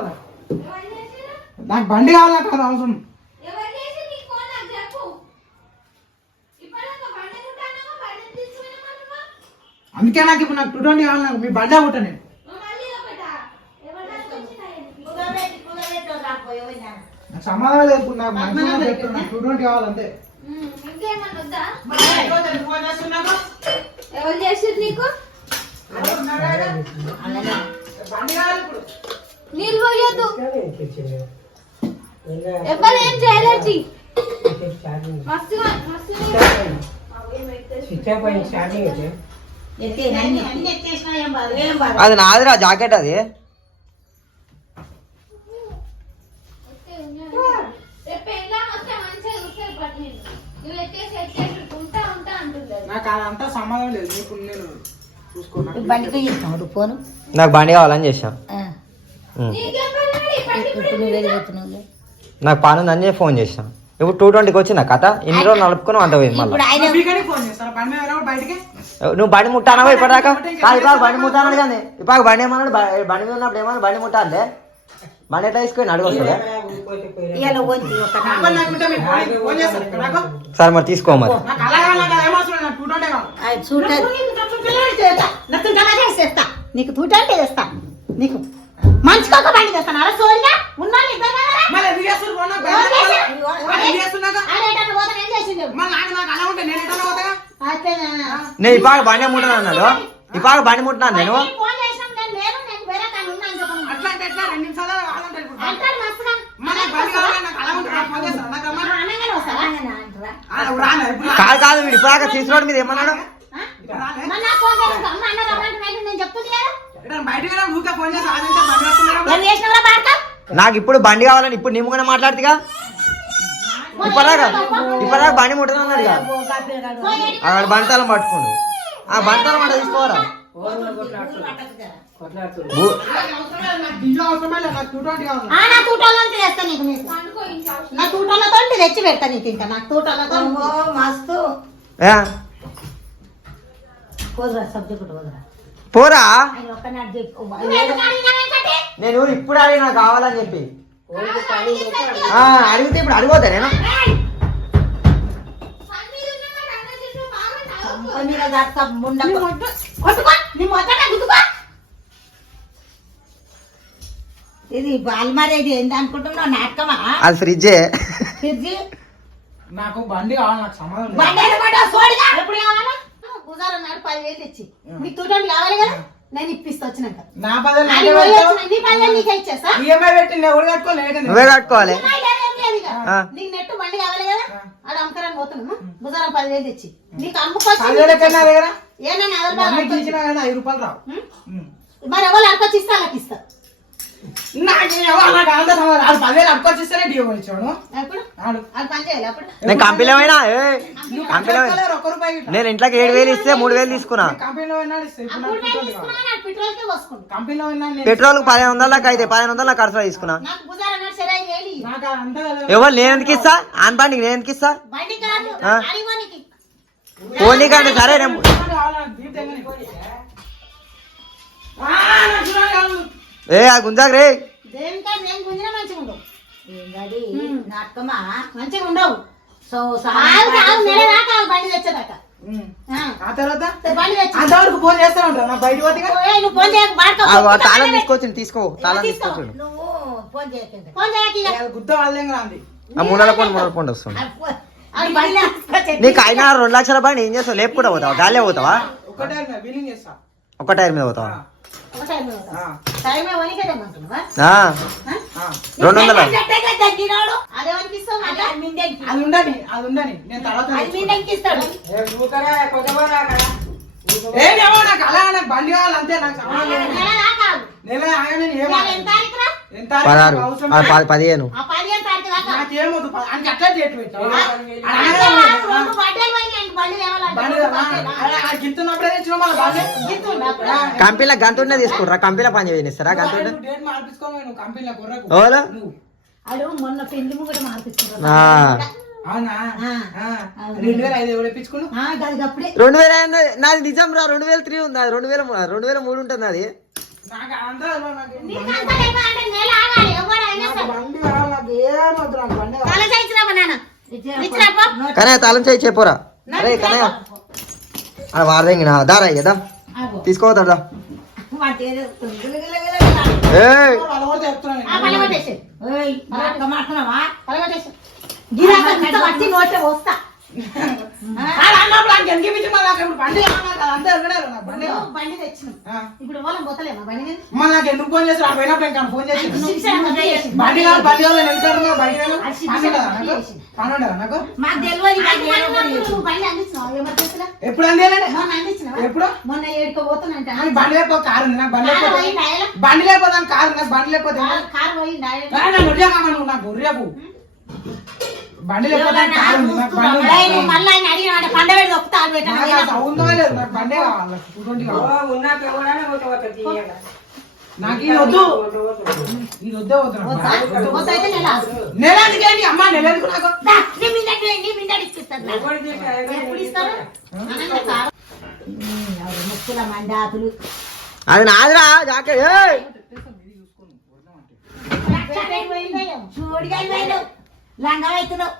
కావాలి, నాకు బండి కావాలి, నాకు అది అవసరం. అందుకే నాకు ఇప్పుడు నాకు 220 కావాలి, నాకు మీ బండి అవుతా నేను. నాకు సమాధానం లేదు, నాకు మంచిగా పెట్టు, నాకు 220 కావాలి అంతే. ఎవరు చేసారు నీకు? బండి కావాలి ఇప్పుడు. నీళ్ళు పోయొద్దు, ఎవరు ఏం చేయలేదు. అది నాదిరా జాకెట్, అది నాకు అదంతా సంబంధం లేదు, నీకు నేను చూసుకున్నా. బండికి చేస్తావు ఫోను, నాకు బండి కావాలని చేసా. నాకు పని ఉందని చెప్పి ఫోన్ చేసా. ఇప్పుడు 220కి వచ్చిందా కథ, ఇన్ని రోజులు నడుపుకుని అంత పోయింది. మళ్ళీ ఫోన్ చేస్తాను బండి మీద బయటికి. నువ్వు బండి ముట్టానవా ఇప్పటిదాకా? ఇప్పటికి బండి ముట్టాను కానీ ఇప్పటికి బండి ఏమన్నాడు, బండి మీద ఉన్నప్పుడు ఏమన్నా బండి ముట్టాలి, బండి ఎట్లా తీసుకొని అడుగు వస్తుంది. సరే మరి తీసుకో మరి. నీకు తూటంటే తెస్తా, నీకు మంచికొక బండి తెస్తాను. అలా సోడిగా ఉన్నా నేను ఇప్పటికి బండి ముట్టాను అన్నాడు, ఇప్పటికి బండి ముట్టినాను నేను. కాదు కాదు, వీడు ఇప్పటిదాకా తీసిన రోడ్డు మీద ఏమన్నాడు? నాకు ఇప్పుడు బండి కావాలని ఇప్పుడు నిమ్మగానే మాట్లాడుతుగా. ఇప్పటిదాకా బండి ముట్టను అన్నాడు కదా, అక్కడ బంటాలం పట్టుకోండు. ఆ బంటాలం అంటే తీసుకోవరా? తెచ్చి పెడతా నీకు. ఇంకా నాకు తూటాలతో మస్తు పోరా. నేను ఇప్పుడు అడిగి నాకు కావాలని చెప్పి అడిగితే ఇప్పుడు అడిగోతా నేను. ఇది అల్మారీ ఏంది అనుకుంటున్నావు? నాటకమా? అది ఫ్రిడ్జే. ఫ్రిడ్జ్ నాకు బండి కావాలి, నాకు సమాధానం. ఎప్పుడు కావాలా? గుజారం 10,000 తెచ్చి నీకు తూటండి కావాలి కదా, నేను ఇప్పిస్తా వచ్చినాక. నా 10,000 నీకే ఇచ్చేస్తా. ఈఎంఐ పెట్టి కట్టుకోవాలి, నువ్వే కట్టుకోవాలి. నీకు నెట్టు బండి కావాలి కదా, ఆడ అమ్మకరాన్ని పోతున్నాము. గుజారం 10,000 తెచ్చి నీకు అమ్ముకోవచ్చు. ఏమన్నా 5 రూపాయలు రావు. మరి ఎవరు అడుకొచ్చి ఇస్తా వాళ్ళకి ఇస్తా. నేను కంపెనీలో పోయినా, నేను ఇంట్లోకి 7,000 ఇస్తే 3,000 తీసుకున్నా. పెట్రోల్ 1,500 అయితే 1,500 ఖర్చు తీసుకున్నా. ఎవరు నేను ఎందుకు ఇస్తా? ఆన్ బండికి నేను ఎందుకు ఇస్తా? పోనీ కంటే సరే ఏ ఆ గుంజాక రే. మంచిగా ఉండవు. బండి తెచ్చేదాకా తాళం తీసుకొచ్చింది, తీసుకో తాళం తీసుకొచ్చిండు. ఆ 3,000 పండు వస్తుంది నీకు. అయినా 2 లక్షల బండి ఏం చేస్తావు? లేపు కూడా పోతావా? గాలే పోతావా? ఒక టైర్ మీద పోతావా? 200. బండి కావాలి అంతే, నాకు 15. కంపెనీలో గంతుండే తీసుకుంటారా? కంపెనీలో పని చేయనిస్తారా? గంతుండే మొన్న పెళ్లి ముగ్గురు మార్పిస్తున్నా. 2,000 నాది నిజం రా. 2,003 ఉంది, 2,003 ఉంటుంది. అది నెల ఇచ్చిరాపా. కనయ్య తాళం చేయి చెప్పరా అరే కనయ్య అక్కడ వారదెంగిన దారా కదా ఆగు. తీసుకోవద్దా వాటి ఏదో గిలగిలగిలగిల. ఏయ్ వాళ్ళు కూడా చెప్తున్నాను ఆ పలగొట్టేసి. ఓయ్, మాట్లాడుతున్నావా? పలగొట్టేసి. గిరాకీ అంతా పట్టి నోట్లో పోస్తా. ఆడ అన్నప్పుడు నాకు ఎందుకు ఇచ్చి మళ్ళీ నాకు ఇప్పుడు బండి కావాలి కదా, అంతే ఎక్కడారు నాకు బండి కావాలి. నువ్వు బండి తెచ్చినావు. ఆ. ఇప్పుడు వాళ్ళని పోతలేమా బండి మీద? మళ్ళీ నాకు ఎందుకు ఫోన్ చేసి పోయినప్పుడు ఇంకా ఫోన్ చేసి శిక్షణ చేసి. బండి కావాలి బండి కావాలి నేను ఎందుకంటున్నా బండి కావాలి అది శిక్షణ పని ఉండదా నాకు చేసి. పని ఉండదా నాకు మాకు తెలియదు బండి ఏమో నువ్వు బండి అందిస్తున్నావు ఎమర్జెన్సీలో? ఎప్పుడు అందేయాలండి మొన్న అందించినావా? ఎప్పుడు మొన్న ఏడుకో పోతానంట. నాకు బండి లేకపోతే కారు ఉంది నాకు బండి కారు లేకపోతే పోయిందా ఆయన? బండి లేకపోతే నాకు కారు ఉంది, నాకు బండి లేకపోతే కారు పోయిందా ఆయన? నా నొర్రేమా నువ్వు నాకు నొర్రేపు బండి లేకపోతే నాకు కారు ఉంది నాకు బండి ఉంది. ఏయ్, నువ్వు మళ్ళీ ఆయన అడిగిన పండగ దొక్కుతా ఆడు పెట్టాను. నాకు అసలు ఉందో లేదు నాకు బండే కావాలి ఇటువంటి కావాలి నాకు ఇది వద్దు ఇది వద్దే వద్దు వద్దా అయితే నెల. నెలకి అమ్మ నెలకు నాకు దా, నీ మిందటి ఇప్పిస్తాను రా. ఎప్పుడు ఇస్తారు? అనంగా కారు. ఎవరు ముక్కుల మండాతులు. అది నాదిరా జాకెట్ ఏయ్ చూడిగా పోయినావు లంగా అవుతున్నావు.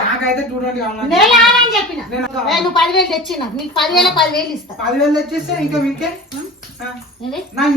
నాకైతే 220 కావాలి నెల అని చెప్పిన నేను ఏ, నువ్వు 10,000 తెచ్చిన నీకు 10,000 10,000 ఇస్తా. 10,000 తెచ్చిస్తే ఇంకా మీకే ఏంది? నాకు